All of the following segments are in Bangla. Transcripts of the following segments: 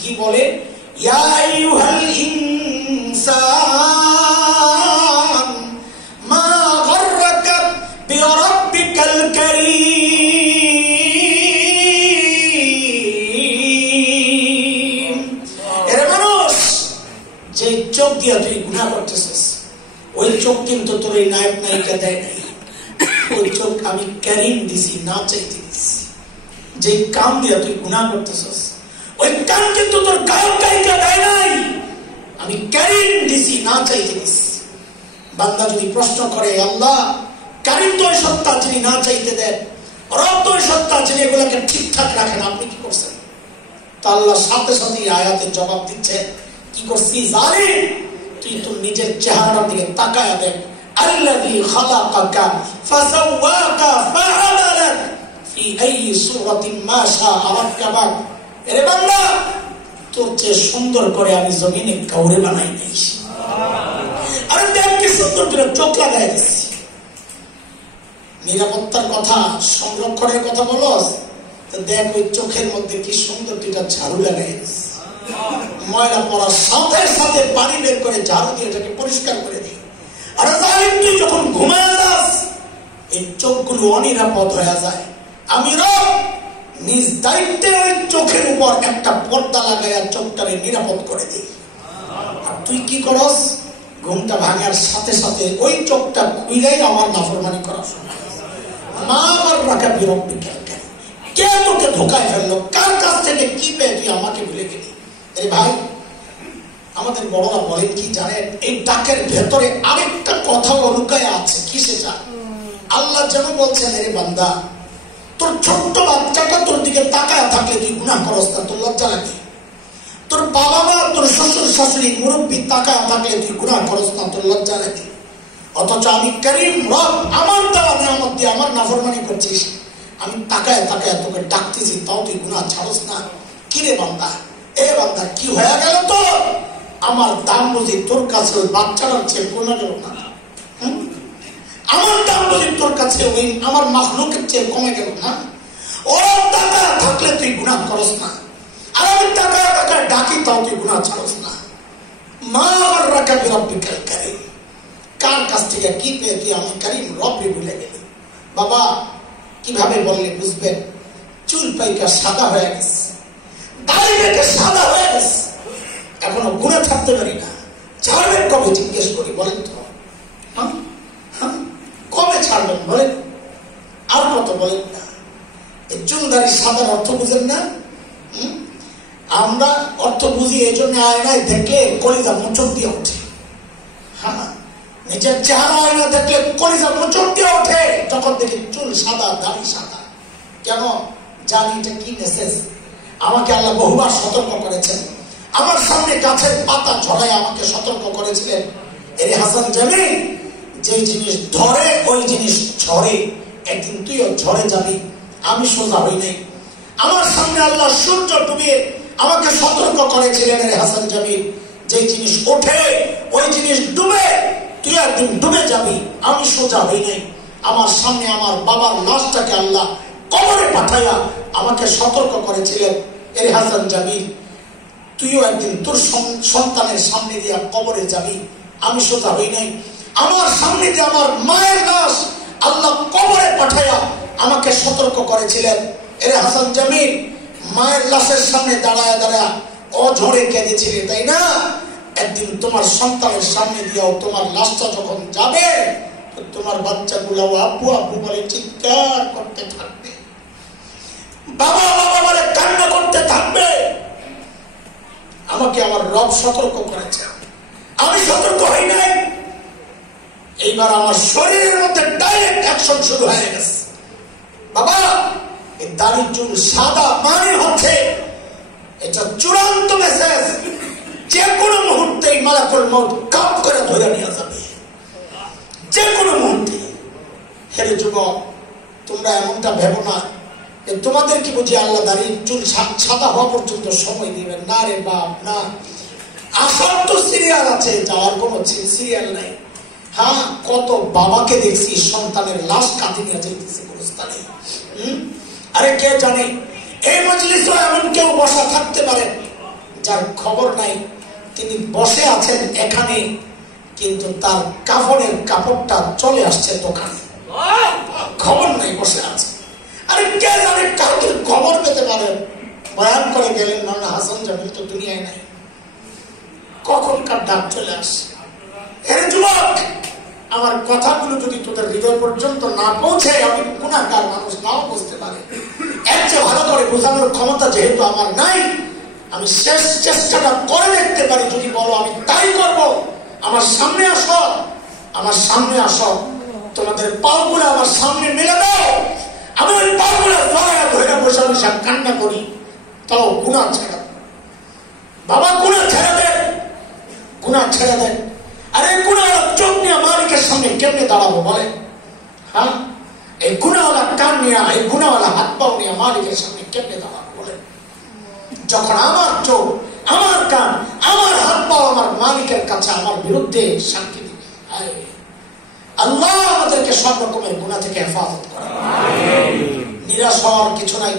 কি বলে, ইয়া আইয়ুহাল ইনসান মা গাররাকা বিরাব্বিকাল কারীম। এরে মানুষ, যে চোখ দিয়া তুই গুনাহ করতেছিস, ওই চোখ কিন্তু তোর এই নায়ক নায়িকা দেয় নাই। ওই চোখ আমি কারীম দিছি, না চাইতে দিছি। যে কান দিয়া তুই গুনাহ করতেছিস, ওই কান কিন্তু তোর গায়ক গায়িকা দেয় নাই, আমি কারীম দিছি, না চাইতে দিছি। বান্দা যদি প্রশ্ন করে, আল্লাহ কারীম তো ওই সত্তা যিনি না চাইতে দেন, রব তো ওই সত্তা যিনি এগুলোকে ঠিকঠাক রাখেন, আপনি কি করছেন? তা আল্লাহ সাথে সাথে আয়াতের জবাব দিচ্ছে, কি করছি জালিম, তুই তোর নিজের চেহারার দিকে তাকায়া দেখ। আল্লাযী খালাকাকা ফাসাওয়াকা ফাআদালাক ফি আইয়ি সূরাতিন মা শাআ রাক্কাবাক। এরে বান্দা, তোর চেয়ে সুন্দর করে আমি জমিনে কাউরে বানাই নাই। আরে দেখ কি সুন্দর করে চোখ লাগাই দিছি। নিরাপত্তার কথা, সংরক্ষণের কথা বলস, তো দেখ ওই চোখের মধ্যে কি সুন্দর দুইটা ঝাড়ু লাগাই দিছি। ময়লা পড়ার সাথে সাথে পানি বের করে ঝাড়ু দিয়ে এটাকে পরিষ্কার করে দিই। আর জালিম তুই যখন ঘুমায় যাস, এই চোখগুলো অনিরাপদ হয়ে যায়। আমি রব নিজ দায়িত্বে ওই চোখের উপর একটা পর্দা লাগাইয়া চোখটাকে নিরাপদ করে দিই। আর তুই কি করস? ঘুমটা ভাঙার সাথে সাথে ওই চোখটা খুইলাই আমার নাফরমানি করা শুরু। মা আমার রাখা বিরক্তি কে তোকে ধোকায় ফেললো? কার কাছ থেকে কি পেয়ে তুই আমাকে ভুলে গেলি? এই ভাই, আমাদের বড়রা বলেন কি জানেন, এই ডাকের ভেতরে আরেকটা কথাও লুকায় আছে। কি সেটা? আল্লাহ যেন বলছেন, এরে বান্দা, তোর ছোট্ট বাচ্চাটা তোর দিকে তাকায় থাকলে তুই গুনাহ করস না, তোর লজ্জা লাগে? তোর বাবা মা, তোর শ্বশুর শাশুড়ি, মুরব্বী তাকায় থাকলে তুই গুনাহ করস না, তোর লজ্জা লাগে? অথচ আমি কারীম রব, আমার দেওয়া নিয়ামত দিয়ে আমার নাফরমানি করছিস, আমি তাকায় তাকায় তোকে ডাকতেছি, তাও তুই গুনাহ ছাড়স না। কিরে বান্দা, এ বান্দা, কি হয়ে গেল তোর? আমার দাম বুঝি তোর কাছে ওই বাচ্চাটার চেয়ে কমে গেল না? আমার দাম বুঝি তোর কাছে ওই আমার মাখলুকের চেয়ে কমে গেল না? ওরা টাকা থাকলে তুই গুনাহ করস না, আর আমি টাকা টাকা ডাকি, তাও তুই গুনাহ ছাড়স না। মা আমার রাখা বিরব্বিকাল কারীম, কার কাছ থেকে কি পেয়ে তুই আমি কারীম রবকে ভুলে গেলি? বাবা, কিভাবে বললে বুঝবেন? চুল পাইকা সাদা হয়ে গেছে, দাড়ি রেখে সাদা হয়ে গেছে, এখনো গুণে থাকতে পারি না। ছাড়বেন কবে জিজ্ঞেস করি, বলেন তো? কবে ছাড়বেন বলেন? আর কত বলেন না? এই চুল দাড়ি সাদার অর্থ বুঝেন না? আমরা অর্থ বুঝি এই জন্য আয়নায় দেখলে কলিজা মোচড় দিয়ে ওঠে। হ্যাঁ, নিজের চেহারা আয়না দেখলে কলিজা মোচড় দিয়ে ওঠে যখন দেখি চুল সাদা, দাড়ি সাদা। কেন? জানি এটা কি মেসেজ। আমাকে আল্লাহ বহুবার সতর্ক করেছেন, আমার সামনে গাছের পাতা ঝরাই আমাকে সতর্ক করেছিলেন, এরে হাসান জামিল, যে জিনিস ধরে ওই জিনিস ঝরে, একদিন তুইও ঝরে যাবি। আমি সোজা হই নাই। আমার সামনে আল্লাহ সূর্য ডুবিয়ে আমাকে সতর্ক করেছিলেন, এরে হাসান জামিল, যে জিনিস ওঠে ওই জিনিস ডুবে, তুই একদিন ডুবে যাবি। আমি সোজা হই নাই। আমার সামনে আমার বাবার লাশটাকে আল্লাহ কবরে পাঠাইয়া আমাকে সতর্ক করেছিলেন, এরে হাসান জামিল, তুইও একদিন তোর সন্তানের সামনে দিয়ে কবরে যাবি। আমি সোজা হই নাই। আমার সামনে দিয়ে আমার মায়ের লাশ আল্লাহ কবরে পাঠাইয়া আমাকে সতর্ক করেছিলেন, এরে হাসান জামিল, মায়ের লাশের সামনে দাঁড়ায় দাঁড়ায় অঝরে কেঁদেছিলে, তাই না? একদিন তোমার সন্তানের সামনে দিয়েও তোমার লাশটা যখন যাবে, তোমার বাচ্চাগুলো আব্বু আব্বু বলে চিৎকার করতে থাকবে, বাবা বাবা বলে কান্না করতে থাকবে। আমাকে আমার রব সতর্ক করেছে, আমি সতর্ক হই নাই। এইবার আমার শরীরের মধ্যে ডাইরেক্ট অ্যাকশন শুরু হয়ে গেছে। বাবা, এই দাড়ি চুল সাদা মানে হচ্ছে এটা চূড়ান্ত মেসেজ, যে কোনো মুহূর্তে মালাকুল মউত কাপ করে ধরে নিয়ে যাবে, যে কোনো মুহূর্তে। হেরে যুবক, তোমরা এমনটা ভেবো না তোমাদের কি বুঝি আল্লাহ দাড়ি চুল সাদা হওয়া পর্যন্ত সময় দিবেন না। রে বাপ, না। আসার তো সিরিয়াল আছে, যাওয়ার কোনো সিরিয়াল নাই। হ্যাঁ, কত বাবাকে দেখছি সন্তানের লাশ কাঁধে নিয়ে যাইতেছে গোরস্থানে। আরে কে জানে এই মজলিসে এমন কেউ বসা থাকতে পারে যার খবর নাই, তিনি বসে আছেন এখানে, কিন্তু তার কাফনের কাপড়টা চলে আসছে দোকানে, খবর নাই, বসে আছে। আরে কে জানে কাউকে খবর পেতে পারে? বয়ান করে গেলেন মাওলানা হাসান জামিল তো দুনিয়ায় নাই, কখন কার ডাক চলে আসে। এর যুবক, আমার কথাগুলো যদি তোদের হৃদয় পর্যন্ত না পৌঁছে, আমি গুনাহগার মানুষ নাও বুঝতে পারে। এর চেয়ে ভালো করে বোঝানোর ক্ষমতা যেহেতু আমার নাই, আমি শেষ চেষ্টাটা করে দেখতে পারি। যদি বলো আমি তাই করব, আমার সামনে আসো, আমার সামনে আসো, তোমাদের পাগুলো আমার সামনে মেলে দাও, আমি ওই পাগুলো ধরে বসে বসে কান্না করি, তাও গুনাহ ছেড়ে বাবা, গুনাহ ছেড়ে দেন, গুনাহ ছেড়ে দেন। আরে গুনাহওয়ালা চোখ নিয়ে মালিকের সামনে কেমনে দাঁড়াবো বলে? হ্যাঁ, এই গুনাহওয়ালা কান নিয়ে, এই গুনাহওয়ালা হাত পাও নিয়ে মালিকের সামনে কেমনে দাঁড়াবো বলে? যখন আমার চোখ, আমার কান, আমার হাত পাও আমার মালিকের কাছে আমার বিরুদ্ধে সাক্ষী দিবে। আল্লাহ আমাদেরকে সব রকমের গুনাহ থেকে হেফাজত করে। নিরাশ হওয়ার কিছু নাই,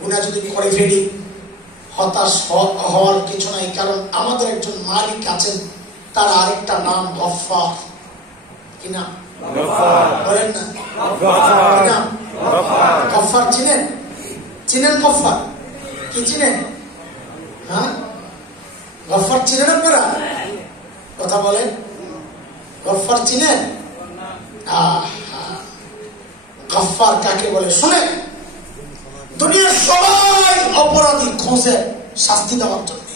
গুনাহ যদি করে ফেলি হতাশ হওয়ার কিছু নাই, কারণ আমাদের একজন মালিক আছেন, তার আরেকটা নাম গফফার। কি নাম? বলেন না, গফফার চিনেন? চিনেন গফফার? কি চিনেন? হ্যাঁ, গফফার চিনেন আপনারা? কথা বলেন, গফফার চিনেন? গফফার কাকে বলে শুনেন? দুনিয়ার সবাই অপরাধী খোঁজে শাস্তি দেওয়ার জন্য,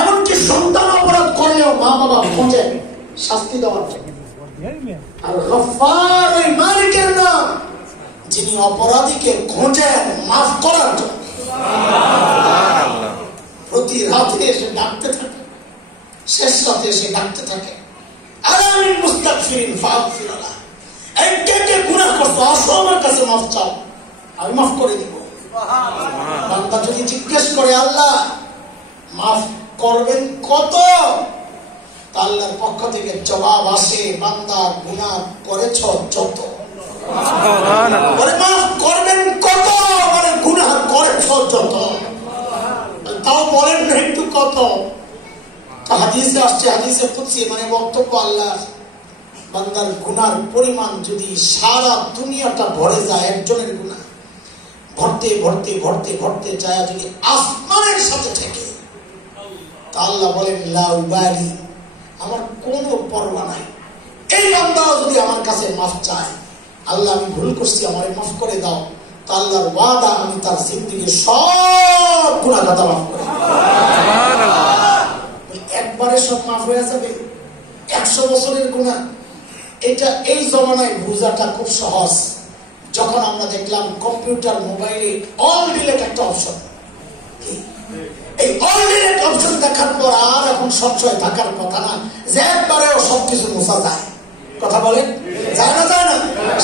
এমনকি সন্তান অপরাধ করলেও মা বাবা খোঁজে শাস্তি দেওয়ার জন্য। আর গফফার ওই মালিকের নাম, যিনি অপরাধীকে খোঁজেন মাফ করার জন্য। প্রতি রাতে এসে ডাকতে থাকে, শেষ রাতে এসে ডাকতে থাকে, আলামিন মুস্তাগফিরিন ফাগফিরলাহ, এই কে কে গুনাহ করছো আসো আমার কাছে মাফ চাও, আমি মাফ করে দিব। বান্দা যদি জিজ্ঞেস করে আল্লাহ মাফ করবেন কত, আল্লাহর পক্ষ থেকে জবাব আসে, বান্দা গুনাহ করেছ যত। মাফ করবেন কত মানে গুনাহ করেছ যত, তাও বলেন না একটু কত। হাদিসে আসছে, হাদিসে কুদসি মানে বক্তব্য আল্লাহ, বান্দার গুনার পরিমাণ যদি সারা দুনিয়াটা ভরে যায়, একজনের গুনাহ ভরতে ভরতে ভরতে ভরতে যায় যদি আসমানের সাথে থেকে, তা আল্লাহ বলেন লা উবালি, আমার কোনো পরোয়া নাই। এই বান্দাও যদি আমার কাছে মাফ চায়, আল্লাহ আমি ভুল করছি আমার মাফ করে দাও, তা আল্লাহর ওয়াদা আমি তার জিন্দেগীর সব গুনাহ খাতা মাফ করে দেব। একবারে সব মাফ হয়ে যাবে, 100 বছরের গুনাহ। এটা এই জমানায় বোঝাটা খুব সহজ। যখন আমরা দেখলাম কম্পিউটার মোবাইলে অল ডিলেট একটা অপশন, এই অল ডিলেট অপশন দেখার পর আর এখন সঞ্চয় থাকার কথা না, যে একবারেও সবকিছু মোছা যায়। কথা বলেন, যায় না? যায় না?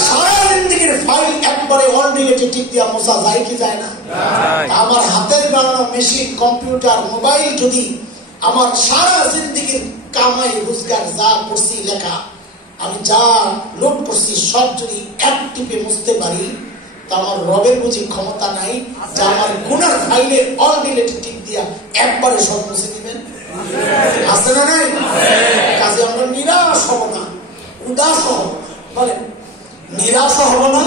সারা জিন্দেগীর ফাইল একবারে অল ডিলেটে টিপ দিয়া মোছা যায় কি যায় না? আমার হাতের বানানো মেশিন, কম্পিউটার, মোবাইল যদি আমার সারা জিন্দেগীর কামাই রোজগার যা করছি লেখা, আমি যা লোড করছি সব যদি এক টিপে মুছতে পারি, তা আমার রবের বুঝি ক্ষমতা নাই যে আমার গুনার ফাইলে অল ডিলেট টিপ দিয়া একবারে সব মুছে দিবেন? আছে না নাই? কাজে আমরা নিরাশ হব না, উদাস হব না। বলেন, নিরাশ হব না,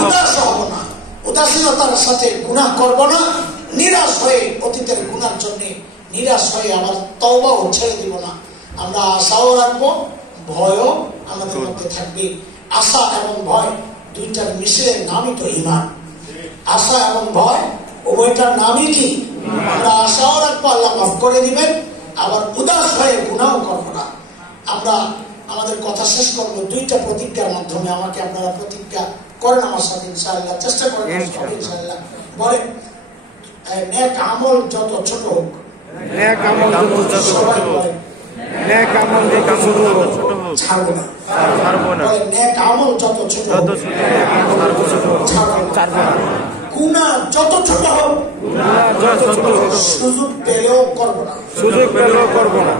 উদাস হব না, উদাসীনতার সাথে গুনাহ করব না, নিরাশ হয়ে অতীতের গুনার জন্য নিরাশ হয়ে আমার তওবাও ছেড়ে দিব না। আমরা আশাও রাখবো, ভয়ও আমাদের মধ্যে থাকবে। আশা এবং ভয় দুইটার মিশ্রের নামই তো ঈমান। আশা এবং ভয় উভয়টার নামই কি? আমরা আশাও রাখবো আল্লাহ মাফ করে দিবেন, আবার উদাস হয়ে গুনাহও করবো না। আমরা আমাদের কথা শেষ করবো দুইটা প্রতিজ্ঞার মাধ্যমে। আমাকে আপনারা প্রতিজ্ঞা করেন আমার সাথে ইনশাআল্লাহ, চেষ্টা করেন ইনশাআল্লাহ। বলেন, নেক আমল যত ছোট হোক, নেক আমল যত ছোট হোক, নেক আমল যত ছোট হোক ছাড়বো না, ছাড়বো না। নেক আমল যত ছোট হোক ছাড়বো না। গুনাহ যত ছোট হোক, সুযোগ পেলেও করবো না, সুযোগ পেলেও করবো না।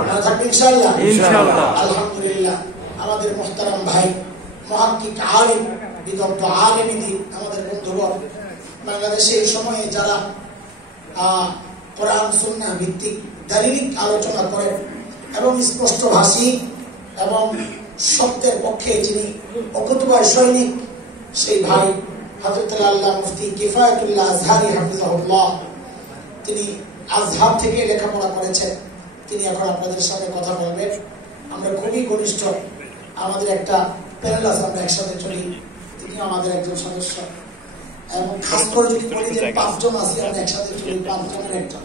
ইনশাআল্লাহ ইনশাআল্লাহ। আলহামদুলিল্লাহ, আমাদের মুহতারাম ভাই মুহাক্কিক আলেম, বিদগ্ধ আলেম দিন, আমাদের বন্ধুগণ, বাংলাদেশে এই সময়ে যারা কোরআন সুন্নাহ ভিত্তিক দালিলিক আলোচনা করেন এবং স্পষ্টভাষী এবং সত্যের পক্ষে যিনি অকুতোভয় সৈনিক, সেই ভাই হযরত আল্লাহ মুফতি কিফায়াতুল্লাহ আজহারি হাফিজাহুল্লাহ, তিনি আজহার থেকে লেখাপড়া করেছেন। তিনি এখন আপনাদের সাথে কথা বলবেন। আমরা খুবই ঘনিষ্ঠ, আমাদের একটা প্যানেল আছে, আমরা একসাথে চলি, তিনি আমাদের একজন সদস্য। এবং খাস করে যদি বলি যে 5 জন আছি আমরা একসাথে চলি, 5 জনের একজন।